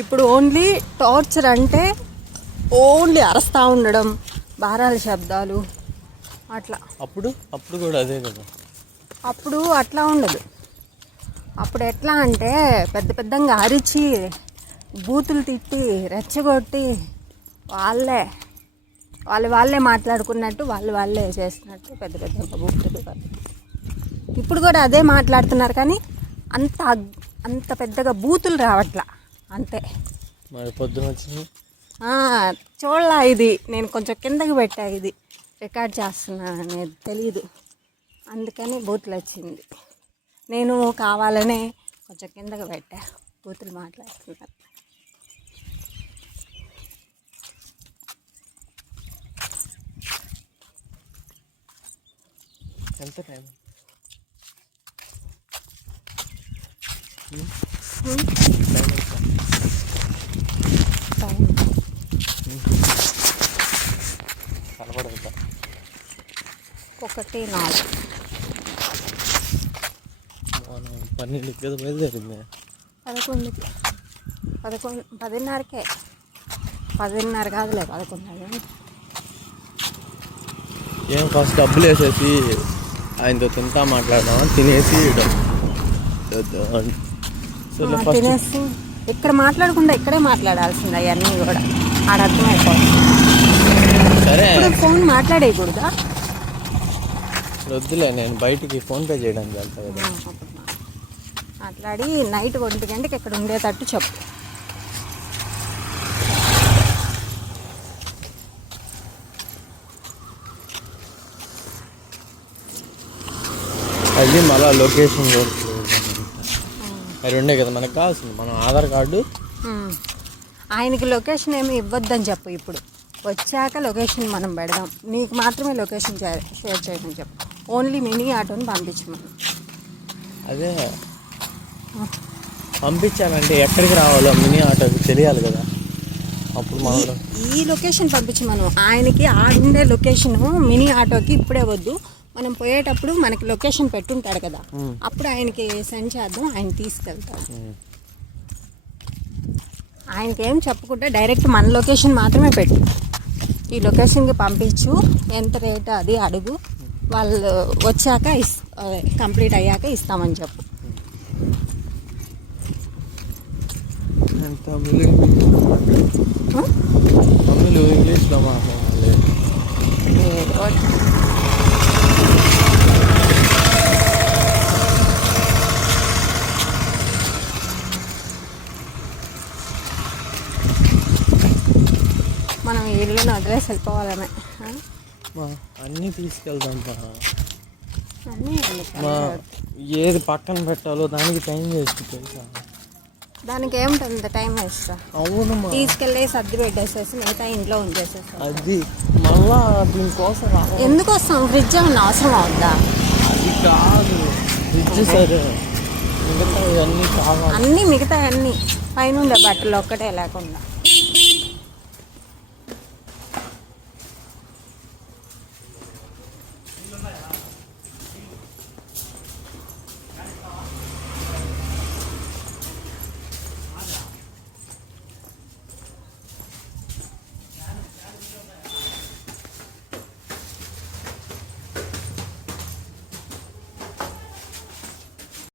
ఇప్పుడు only torture అంటే only అరస్తూ ఉండడం, బారాల శబ్దాలు అట్లా. అప్పుడు కూడా అదే కదా. అప్పుడు అట్లా ఉండదు. అప్పుడు ఎట్లా అంటే పెద్ద పెద్దంగా అరిచి బూతులు తిట్టి రెచ్చగొట్టి వాళ్ళే మాట్లాడుకున్నట్టు వాళ్ళే చేస్తున్నట్టు పెద్ద పెద్ద బూతులు. ఇప్పుడు కూడా అదే మాట్లాడుతున్నారు కానీ అంత పెద్దగా బూతులు రావట్లా అంతే. మరి పొద్దున వచ్చింది చూడలా, ఇది నేను కొంచెం కిందకి పెట్టా, ఇది రికార్డ్ చేస్తున్నాను అనేది తెలీదు, అందుకని బూతులు వచ్చింది. నేను కావాలనే కొంచెం కిందకి పెట్టా, బూతులు మాట్లాడుతున్నారు. ఎంత టైం? కనపడదు. 1:04. 12కి కదా బయలుదేరింది. 11కి 10:30కే. 10:30 కాదులే, 11. ఏం ఫస్ట్ డబ్బులు వేసేసి ఆయనతో తింటా మాట్లాడదామని తినేసి తినేసి ఇక్కడ మాట్లాడకుండా ఇక్కడే మాట్లాడాల్సింది అవన్నీ కూడా ఆడ అర్థమైపోతుంది. సరే ఫోన్ మాట్లాడేయకూడదా? వద్దులే, నేను బయటికి ఫోన్పే చేయడానికి వెళ్తా కదా. మాట్లాడి నైట్ 1 గంటకి ఇక్కడ ఉండేటట్టు చెప్పు. అది మళ్ళీ లొకేషన్ అవి ఉండే కదా మనకు కావాల్సింది, మన ఆధార్ కార్డు. ఆయనకి లొకేషన్ ఏమి ఇవ్వద్దని చెప్పు. ఇప్పుడు వచ్చాక లొకేషన్ మనం పెడదాం, నీకు మాత్రమే లొకేషన్ షేర్ చేయమని చెప్పు. ఓన్లీ మినీ ఆటోని పంపించమని. అదే పంపించాలంటే ఎక్కడికి రావాలో మినీ ఆటోకి తెలియాలి కదా. అప్పుడు ఈ లొకేషన్ పంపించమను. ఆయనకి ఆడుండే లొకేషన్ మినీ ఆటోకి ఇప్పుడే వద్దు, మనం పోయేటప్పుడు మనకి లొకేషన్ పెట్టుంటాడు కదా, అప్పుడు ఆయనకి సెండ్ చేద్దాం, ఆయన తీసుకెళ్తాడు. ఆయనకి ఏం చెప్పకుండా డైరెక్ట్ మన లొకేషన్ మాత్రమే పెట్టు. ఈ లొకేషన్కి పంపించు, ఎంత రేటు అది అడుగు, వాళ్ళు వచ్చాక కంప్లీట్ అయ్యాక ఇస్తామని చెప్పు. ఇంగ్లీష్లో మాట్లాడాలి. మనం ఇల్లుని వదిలేసి వెళ్ళిపోవాలనే. అన్నీ తీసుకెళ్దాం. అన్నీ ఏది పక్కన పెట్టాలో దానికి టైం వేస్ట్ తెలుసా. దానికి ఏముంటుంది టైం వేస్ట్? అవును, తీసుకెళ్ళి సర్ది పెట్టేసేసి మిగతా ఇంట్లో ఉంచేసేసి అది మళ్ళా దీనికోసం ఎందుకు వస్తాం? ఫ్రిడ్జ్ ఏమన్నా అవసరం అవుద్దా? అది కాదు ఫ్రిడ్జ్, సరే మిగతా అన్నీ కావాలి. అన్నీ మిగతా అన్నీ పైన ఉండే బట్టలు ఒక్కటే లేకుండా.